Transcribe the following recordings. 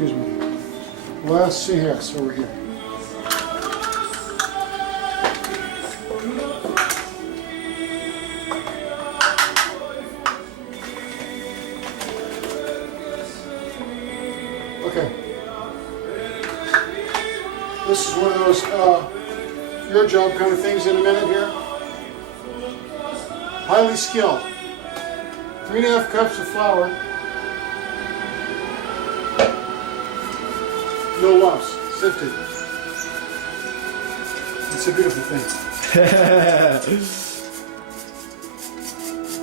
Excuse me. Last yes, over here. Okay. This is one of those your job kind of things in a minute here. Highly skilled. 3.5 cups of flour. No lumps, sifted. It's a beautiful thing.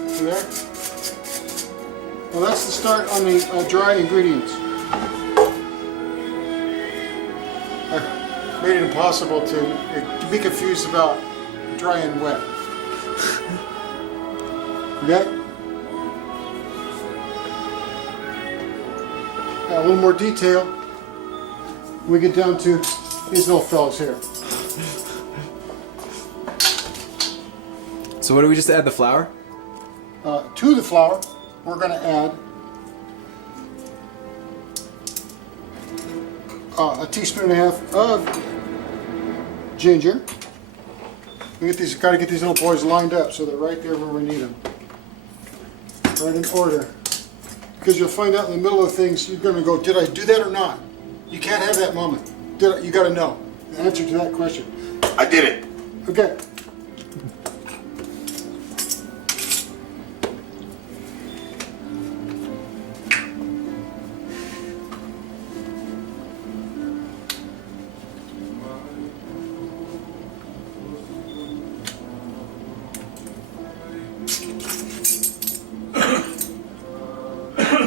See there? Well, that's the start on the dry ingredients. I made it impossible to be confused about dry and wet. Okay? Now, a little more detail. We get down to these little fellas here. So what do we just add the flour? To the flour, we're going to add a teaspoon and a half of ginger. We get these, got to get these little boys lined up so they're right there where we need them, right in order. Because you'll find out in the middle of things, you're going to go, did I do that or not? You can't have that moment. You got to know the answer to that question. I did it. Okay.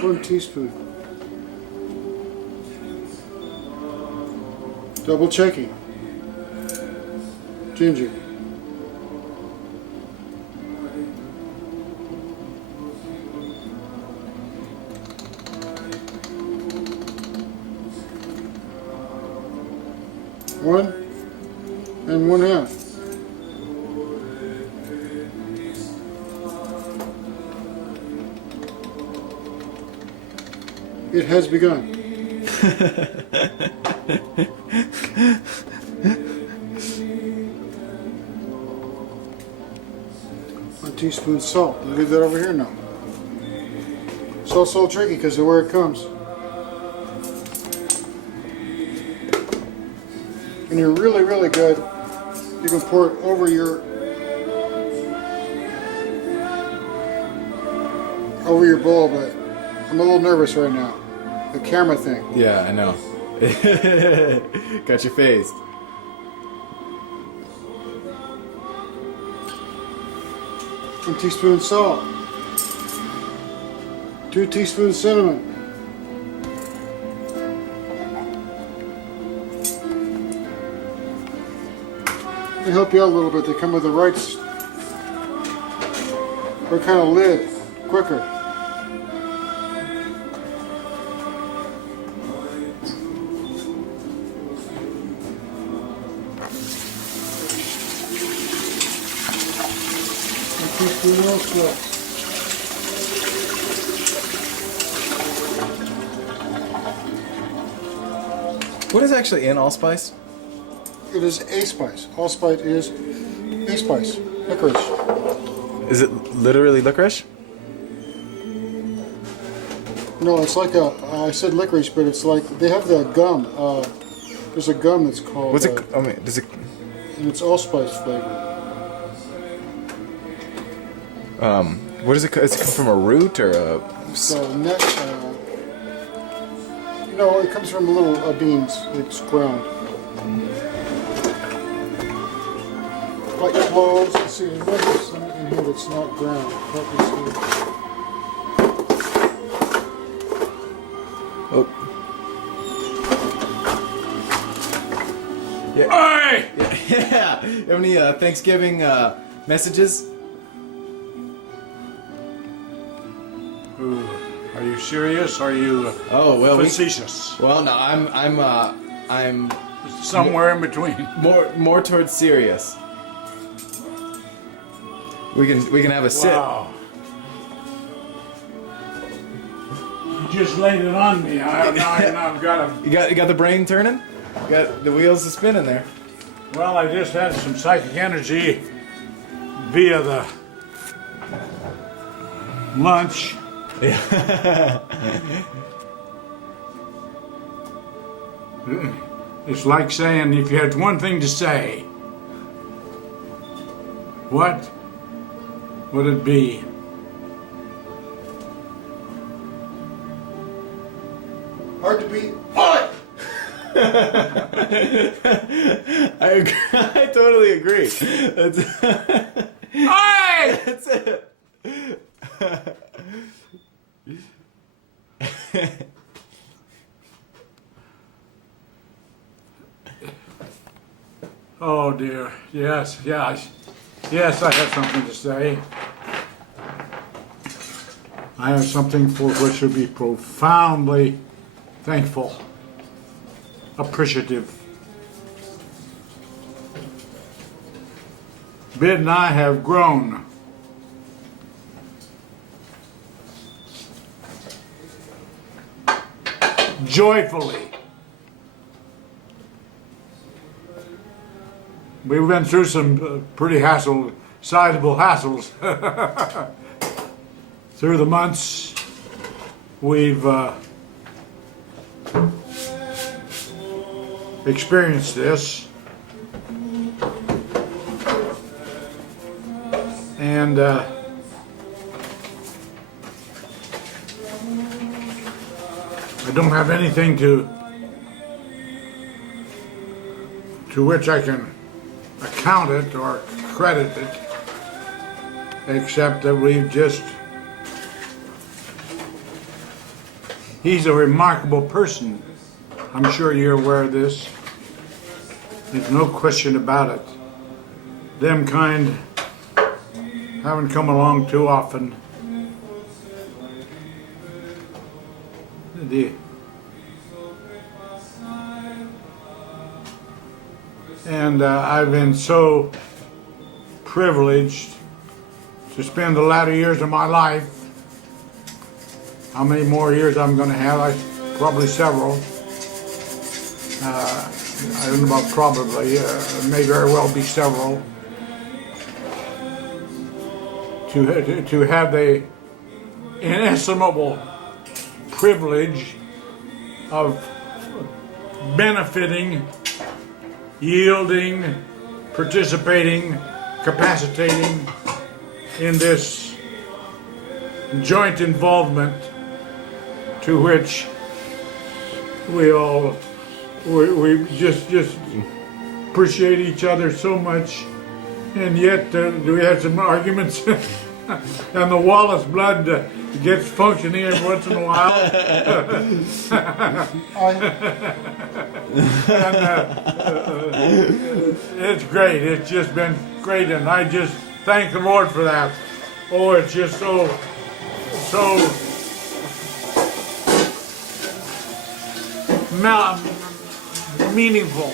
One teaspoon. Double checking. Ginger. One and 1/2. It has begun. 1 teaspoon salt. I'll leave that over here now. Salt's so tricky because of where it comes. When you're really, really good, you can pour it over your bowl, but I'm a little nervous right now. The camera thing. Yeah, I know. Got your face. One teaspoon salt. 2 teaspoons cinnamon. They help you out a little bit. They come with the right kind of lid, quicker. What is actually in allspice? It is a spice. Allspice is a spice. Licorice. Is it literally licorice? No, it's like I said licorice, but it's like, they have the gum. There's a gum that's called... What's it, I mean, does it... And it's allspice flavored. What is it? Does it come from a root or a... So net, no, it comes from little beans. It's ground. Like cloves. Let's see, what is in here that's not ground? Let me see. Oh. Yeah. Hey! Yeah. You have any Thanksgiving messages? Ooh, are you serious? Are you Oh well, facetious? well, no, I'm Somewhere in between. more towards serious. We can have a sip. Wow. just laid it on me. I've got to. You got the brain turning? You got the wheels are spinning there. Well, I just had some psychic energy via the lunch. Yeah. It's like saying if you had one thing to say, what would it be? Hard to beat. What? I totally agree. That's, Hey! that's it. Oh dear. Yes, yes. Yes, I have something to say. I have something for which to be profoundly thankful, appreciative. Bid and I have grown. Joyfully. We've been through some pretty sizable hassles through the months. We've experienced this, and I don't have anything to which I can account it or credit it, except that he's a remarkable person. I'm sure you're aware of this. There's no question about it. Them kind haven't come along too often. And I've been so privileged to spend the latter years of my life. How many more years I'm going to have? Probably several. I don't know about probably. May very well be several. To have the inestimable privilege of benefiting, yielding, participating, capacitating in this joint involvement to which we just appreciate each other so much, and yet we had some arguments, and the Wallace blood gets functioning every once in a while. And it's great. It's just been great, and I just thank the Lord for that. Oh, it's just so meaningful.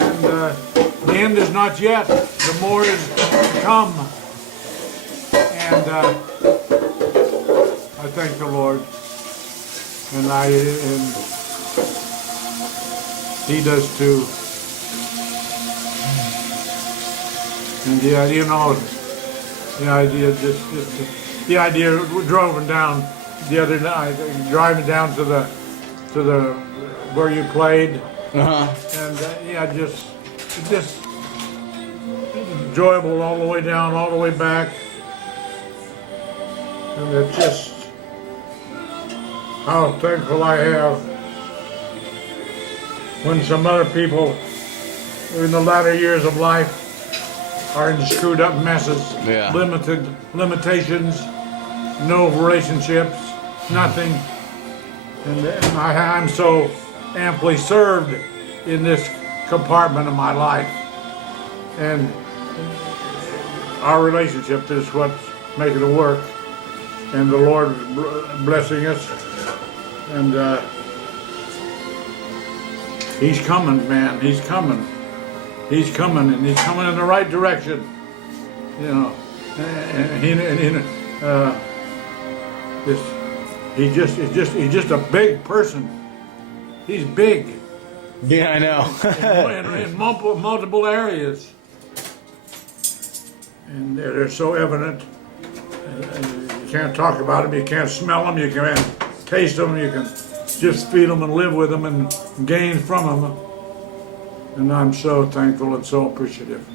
And the end is not yet. The more is to come. And I thank the Lord. And He does too. And the idea driving down the other night, driving down to the where you played, and just enjoyable all the way down, all the way back, and it's just how thankful I have when some other people in the latter years of life are in screwed up messes, limitations, no relationships, nothing. And I'm so amply served in this compartment of my life. And our relationship is what's making it work. And the Lord is blessing us. And He's coming, man. He's coming. He's coming, and He's coming in the right direction. You know. he's just a big person. He's big Yeah, I know. in multiple areas, and they're so evident. You can't talk about them. You can't smell them. You can't taste them. You can just feel them and live with them and gain from them. And I'm so thankful and so appreciative.